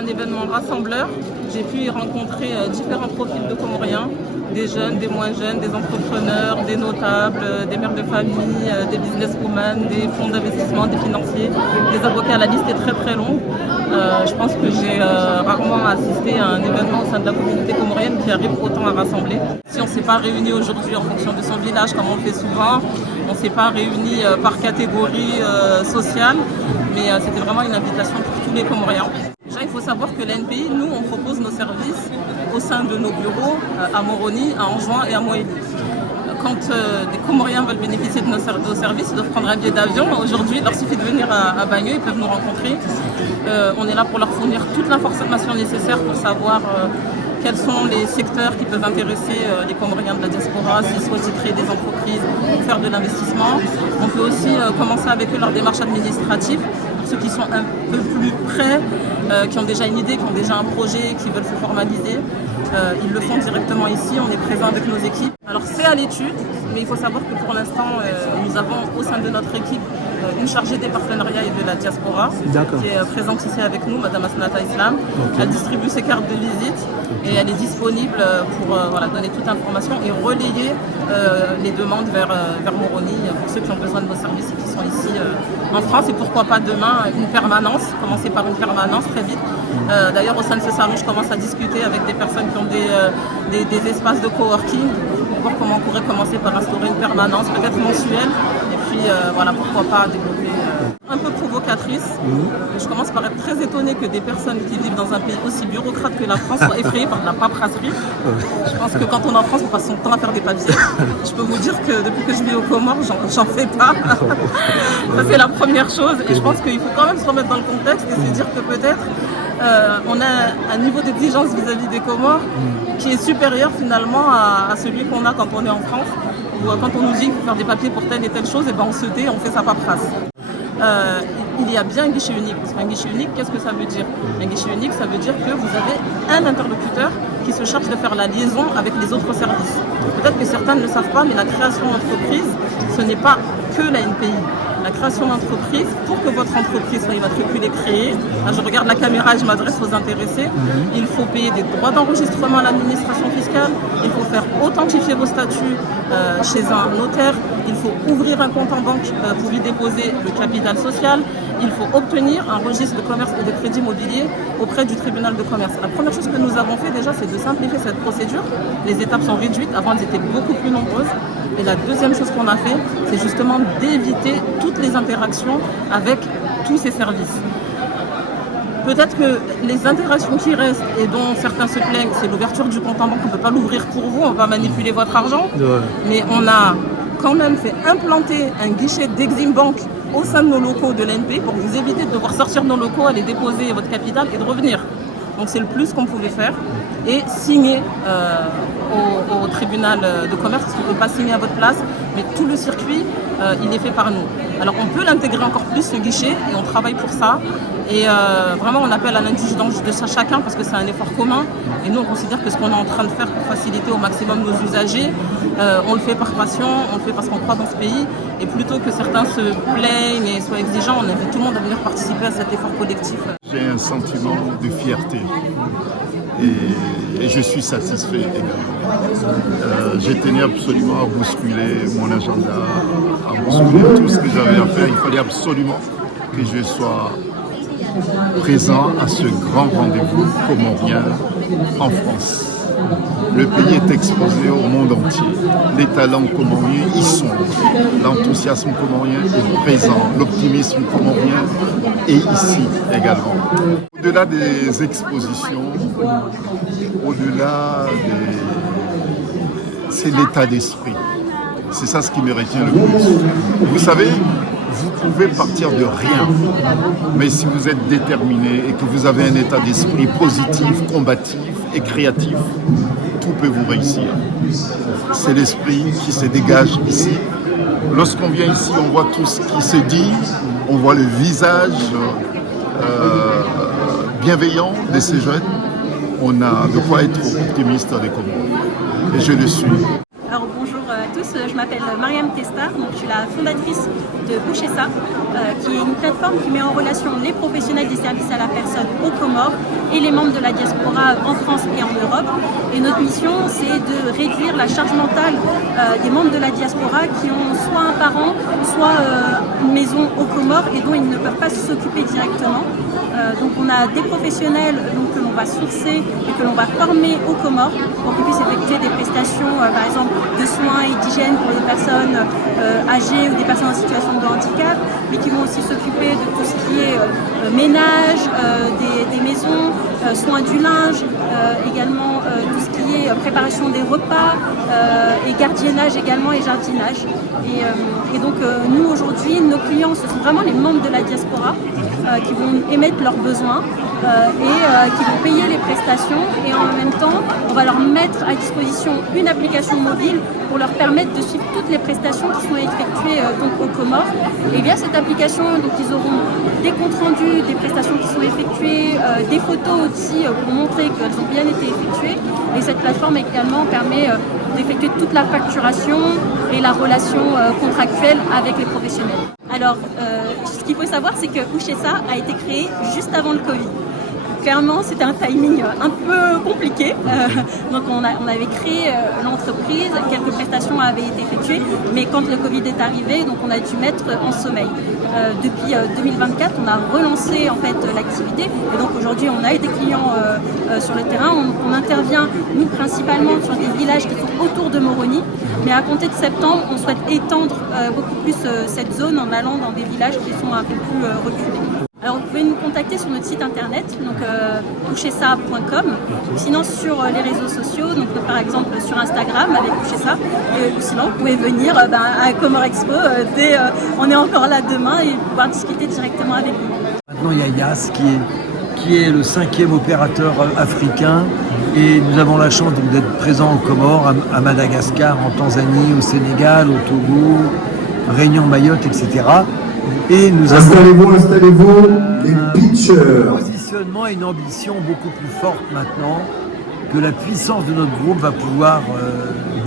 un événement rassembleur. J'ai pu y rencontrer différents profils de Comoriens, des jeunes, des moins jeunes, des entrepreneurs, des notables, des mères de famille, des businesswomen, des fonds d'investissement, des financiers, des avocats. La liste est très très longue. Je pense que j'ai rarement assisté à un événement au sein de la communauté comorienne qui arrive autant à rassembler. Si on ne s'est pas réunis aujourd'hui en fonction de son village, comme on le fait souvent, on ne s'est pas réunis par catégorie sociale, mais c'était vraiment une invitation pour tous les Comoriens. Déjà, il faut savoir que l'NPI, nous, on propose nos services au sein de nos bureaux à Moroni, à Anjouan et à Moélie. Quand des Comoriens veulent bénéficier de nos services, ils doivent prendre un billet d'avion. Aujourd'hui, il leur suffit de venir à Bagneux, ils peuvent nous rencontrer. On est là pour leur fournir toute l'information nécessaire pour savoir quels sont les secteurs qui peuvent intéresser les Comoriens de la diaspora, s'ils souhaitent y créer des entreprises ou faire de l'investissement. On peut aussi commencer avec eux leur démarche administrative. Pour ceux qui sont un peu plus près, qui ont déjà une idée, qui ont déjà un projet, qui veulent se formaliser, ils le font directement ici, on est présent avec nos équipes. Alors c'est à l'étude, mais il faut savoir que pour l'instant, nous avons au sein de notre équipe une chargée des partenariats et de la diaspora qui est présente ici avec nous, Madame Asnata Islam. Elle distribue ses cartes de visite et elle est disponible pour donner toute information et relayer les demandes vers Moroni pour ceux qui ont besoin de nos services et qui sont ici en France. Et pourquoi pas demain une permanence, commencer par une permanence très vite. D'ailleurs au sein de ce salon, je commence à discuter avec des personnes qui ont des espaces de coworking pour voir comment on pourrait commencer par instaurer une permanence, peut-être mensuelle. Et puis pourquoi pas développer un peu provocatrice. Je commence par être très étonnée que des personnes qui vivent dans un pays aussi bureaucrate que la France soient effrayées par de la paperasserie. Je pense que quand on est en France, on passe son temps à faire des papiers. Je peux vous dire que depuis que je vis aux Comores, j'en fais pas. Ça c'est la première chose. Et je pense qu'il faut quand même se remettre dans le contexte et se dire que peut-être on a un niveau d'exigence vis-à-vis des Comores qui est supérieur finalement à celui qu'on a quand on est en France. Ou quand on nous dit qu'il faut faire des papiers pour telle et telle chose, et ben on se tait, on fait sa paperasse. Il y a bien un guichet unique. Parce qu'un guichet unique, qu'est-ce que ça veut dire? Un guichet unique, ça veut dire que vous avez un interlocuteur qui se charge de faire la liaison avec les autres services. Peut-être que certains ne le savent pas, mais la création d'entreprise, ce n'est pas que la NPI. La création d'entreprise, pour que votre entreprise soit immatriculée, créée, là je regarde la caméra et je m'adresse aux intéressés, il faut payer des droits d'enregistrement à l'administration fiscale, il faut faire authentifier vos statuts chez un notaire, il faut ouvrir un compte en banque pour y déposer le capital social, il faut obtenir un registre de commerce et de crédit immobilier auprès du tribunal de commerce. La première chose que nous avons fait déjà, c'est de simplifier cette procédure. Les étapes sont réduites, avant elles étaient beaucoup plus nombreuses. Et la deuxième chose qu'on a fait, c'est justement d'éviter toutes les interactions avec tous ces services. Peut-être que les interactions qui restent et dont certains se plaignent, c'est l'ouverture du compte en banque. On ne peut pas l'ouvrir pour vous, on va manipuler votre argent. Mais on a quand même fait implanter un guichet d'Exim Bank au sein de nos locaux de l'NP pour vous éviter de devoir sortir de nos locaux, aller déposer votre capital et de revenir. Donc c'est le plus qu'on pouvait faire. Et signer au tribunal de commerce, parce qu'on ne peut pas signer à votre place, mais tout le circuit, il est fait par nous. Alors on peut l'intégrer encore plus, ce guichet, et on travaille pour ça. Et vraiment, on appelle à l'indulgence de chacun, parce que c'est un effort commun. Et nous, on considère que ce qu'on est en train de faire pour faciliter au maximum nos usagers, on le fait par passion, on le fait parce qu'on croit dans ce pays. Et plutôt que certains se plaignent et soient exigeants, on invite tout le monde à venir participer à cet effort collectif. J'ai un sentiment de fierté. Et je suis satisfait également. J'ai tenu absolument à bousculer mon agenda, à bousculer tout ce que j'avais à faire. Il fallait absolument que je sois présent à ce grand rendez-vous comorien en France. Le pays est exposé au monde entier. Les talents comoriens y sont. L'enthousiasme comorien est présent. L'optimisme comorien est ici également. Au-delà des expositions, au-delà des... c'est l'état d'esprit. C'est ça ce qui me retient le plus. Vous savez, vous pouvez partir de rien, mais si vous êtes déterminé et que vous avez un état d'esprit positif, combatif et créatif, tout peut vous réussir. C'est l'esprit qui se dégage ici. Lorsqu'on vient ici, on voit tout ce qui se dit, on voit le visage bienveillant de ces jeunes. On a de quoi être optimiste des Comores. Et je le suis. Alors bonjour à tous, je m'appelle Mariam Testar, donc je suis la fondatrice de Ushesa, qui est une plateforme qui met en relation les professionnels des services à la personne aux Comores et les membres de la diaspora en France et en Europe. Et notre mission, c'est de réduire la charge mentale des membres de la diaspora qui ont soit un parent, soit une maison aux Comores et dont ils ne peuvent pas s'occuper directement. Donc on a des professionnels que l'on va sourcer et que l'on va former aux Comores pour qu'ils puissent effectuer des prestations, par exemple de soins et d'hygiène pour des personnes âgées ou des personnes en situation de handicap, mais qui vont aussi s'occuper de tout ce qui est ménage des maisons, soins du linge, également tout ce qui est préparation des repas et gardiennage également et jardinage. Et donc nous aujourd'hui, nos clients, ce sont vraiment les membres de la diaspora qui vont émettre leurs besoins et qui vont payer les prestations, et en même temps on va leur mettre à disposition une application mobile pour leur permettre de suivre toutes les prestations qui sont effectuées donc aux Comores. Et via cette application, donc, ils auront des comptes rendus des prestations qui sont effectuées, des photos aussi pour montrer qu'elles ont bien été effectuées, et cette plateforme également permet d'effectuer toute la facturation et la relation contractuelle avec les professionnels. Alors, ce qu'il faut savoir, c'est que Ushesa a été créé juste avant le Covid. Clairement, c'était un timing un peu compliqué. Donc, on avait créé l'entreprise, quelques prestations avaient été effectuées, mais quand le Covid est arrivé, donc on a dû mettre en sommeil. Depuis 2024, on a relancé en fait l'activité, et donc aujourd'hui, on a des clients sur le terrain. On intervient, nous, principalement sur des villages qui sont autour de Moroni, mais à compter de septembre, on souhaite étendre beaucoup plus cette zone en allant dans des villages qui sont un peu plus reculés. Alors vous pouvez nous contacter sur notre site internet, donc ushesa.com, ou sinon sur les réseaux sociaux, donc par exemple sur Instagram avec Ushesa, ou sinon vous pouvez venir à Comore Expo, on est encore là demain, et pouvoir discuter directement avec nous. Maintenant il y a Yas qui est le 5e opérateur africain, et nous avons la chance d'être présents aux Comores, à Madagascar, en Tanzanie, au Sénégal, au Togo, Réunion, Mayotte, etc. Et nous Installez-vous, les pitchers. Un positionnement et une ambition beaucoup plus forte maintenant, que la puissance de notre groupe va pouvoir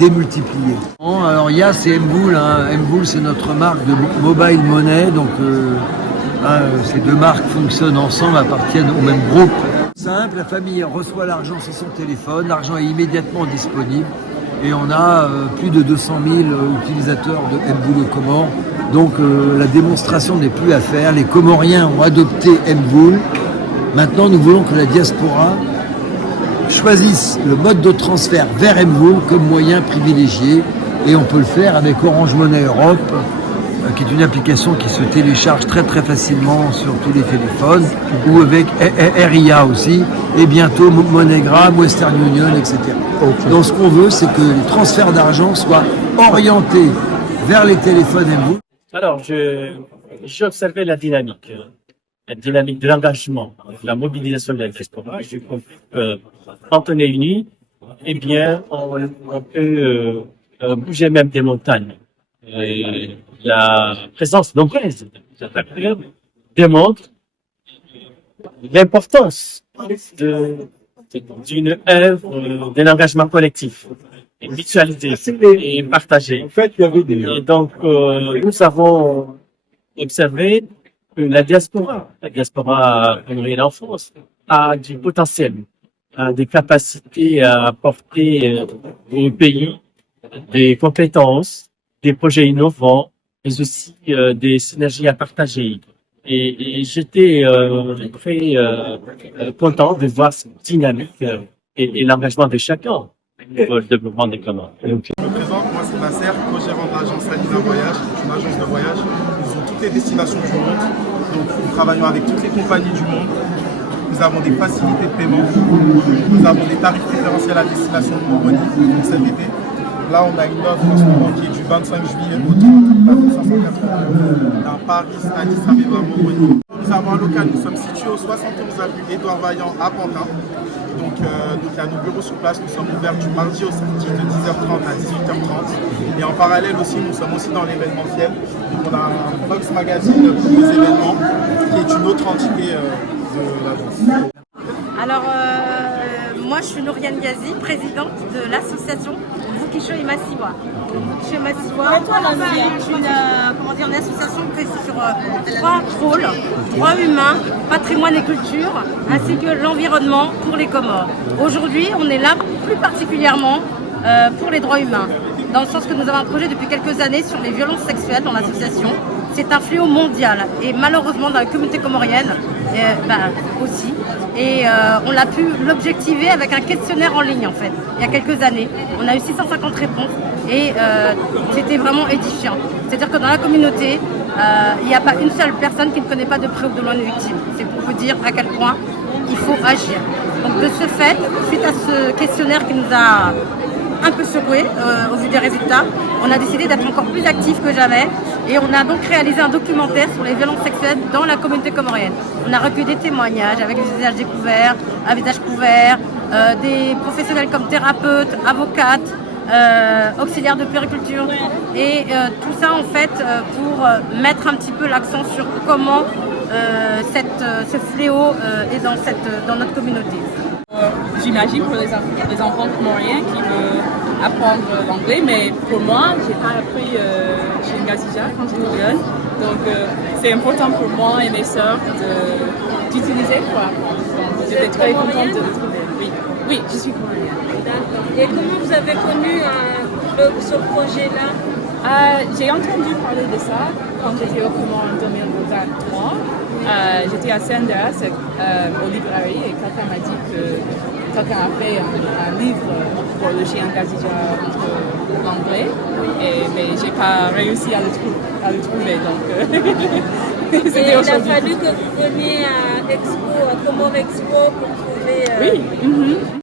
démultiplier. Alors Yas et Mboul, Mboul c'est notre marque de mobile money, donc ces deux marques fonctionnent ensemble, appartiennent au même groupe. Simple, la famille reçoit l'argent sur son téléphone, l'argent est immédiatement disponible, et on a plus de 200 000 utilisateurs de Mboul au Comores. Donc la démonstration n'est plus à faire. Les Comoriens ont adopté Mboul. Maintenant, nous voulons que la diaspora choisisse le mode de transfert vers Mboul comme moyen privilégié. Et on peut le faire avec Orange Money Europe, qui est une application qui se télécharge très très facilement sur tous les téléphones, ou avec RIA aussi, et bientôt MoneyGram, Western Union, etc. Okay. Donc ce qu'on veut, c'est que les transferts d'argent soient orientés vers les téléphones Mboul. Alors, j'ai observé la dynamique de l'engagement, la mobilisation de la diaspora. Quand on est unis, eh bien, on peut bouger même des montagnes. Et la présence nombreuse de cet acteur démontre l'importance d'une œuvre, d'un engagement collectif, mutualisé et partagé. En fait, il y avait des... Et donc, nous avons observé que la diaspora en France, a du potentiel, a des capacités à apporter au pays des compétences, des projets innovants, mais aussi des synergies à partager. Et j'étais très content de voir cette dynamique et l'engagement de chacun pour le développement des Comores. Je me présente, moi c'est Nasser, co-gérant de l'agence Alina Voyage, une agence de voyage. Nous avons toutes les destinations du monde, donc nous travaillons avec toutes les compagnies du monde. Nous avons des facilités de paiement, nous avons des tarifs préférentiels à destination de Moroni pour cet été. Là, on a une offre en ce moment qui est du 25 juillet au 30 580 € à Paris, Addis Abeba, Moroni. Nous avons un local, nous sommes situés au 71 avenue Édouard Vaillant à Pantin. Donc il y a nos bureaux sur place, nous sommes ouverts du mardi au samedi de 10h30 à 18h30. Et en parallèle aussi, nous sommes aussi dans l'événementiel. Donc on a un Box Magazine pour les événements, qui est une autre entité de l'agence. Alors, moi je suis Nouriane Ghazi, présidente de l'association Vukisho Imasiwa. Vukisho Imasiwa, c'est une association qui est sur 3 pôles, droits humains, patrimoine et culture, ainsi que l'environnement pour les Comores. Aujourd'hui, on est là plus particulièrement pour les droits humains, dans le sens que nous avons un projet depuis quelques années sur les violences sexuelles dans l'association. C'est un fléau mondial et malheureusement dans la communauté comorienne aussi. Et on l'a pu l'objectiver avec un questionnaire en ligne en fait, il y a quelques années. On a eu 650 réponses et c'était vraiment édifiant. C'est-à-dire que dans la communauté, il n'y a pas une seule personne qui ne connaît pas de près ou de loin une victime. C'est pour vous dire à quel point il faut agir. Donc de ce fait, suite à ce questionnaire qui nous a un peu secoué au vu des résultats, on a décidé d'être encore plus actifs que jamais et on a donc réalisé un documentaire sur les violences sexuelles dans la communauté comorienne. On a recueilli des témoignages avec des visages découverts, un visage couvert, des professionnels comme thérapeutes, avocates, auxiliaires de puériculture et tout ça en fait pour mettre un petit peu l'accent sur comment ce fléau est dans notre communauté. J'imagine pour les enfants comoriens qui veulent apprendre l'anglais, mais pour moi, j'ai pas appris chez Ngazija quand j'étais jeune. Donc c'est important pour moi et mes sœurs d'utiliser pour apprendre. Donc j'étais très contente de le trouver. Oui, je suis comorienne. Et comment vous avez connu ce projet-là? J'ai entendu parler de ça quand j'étais au Comores en 2023. J'étais à Sanders aux librairies et quelqu'un m'a dit que quelqu'un a fait un livre pour le chien Ngazija pour l'anglais, mais j'ai pas réussi à le trouver. Donc c'était aujourd'hui. Il a fallu que vous veniez à Comores Expo pour trouver. Oui.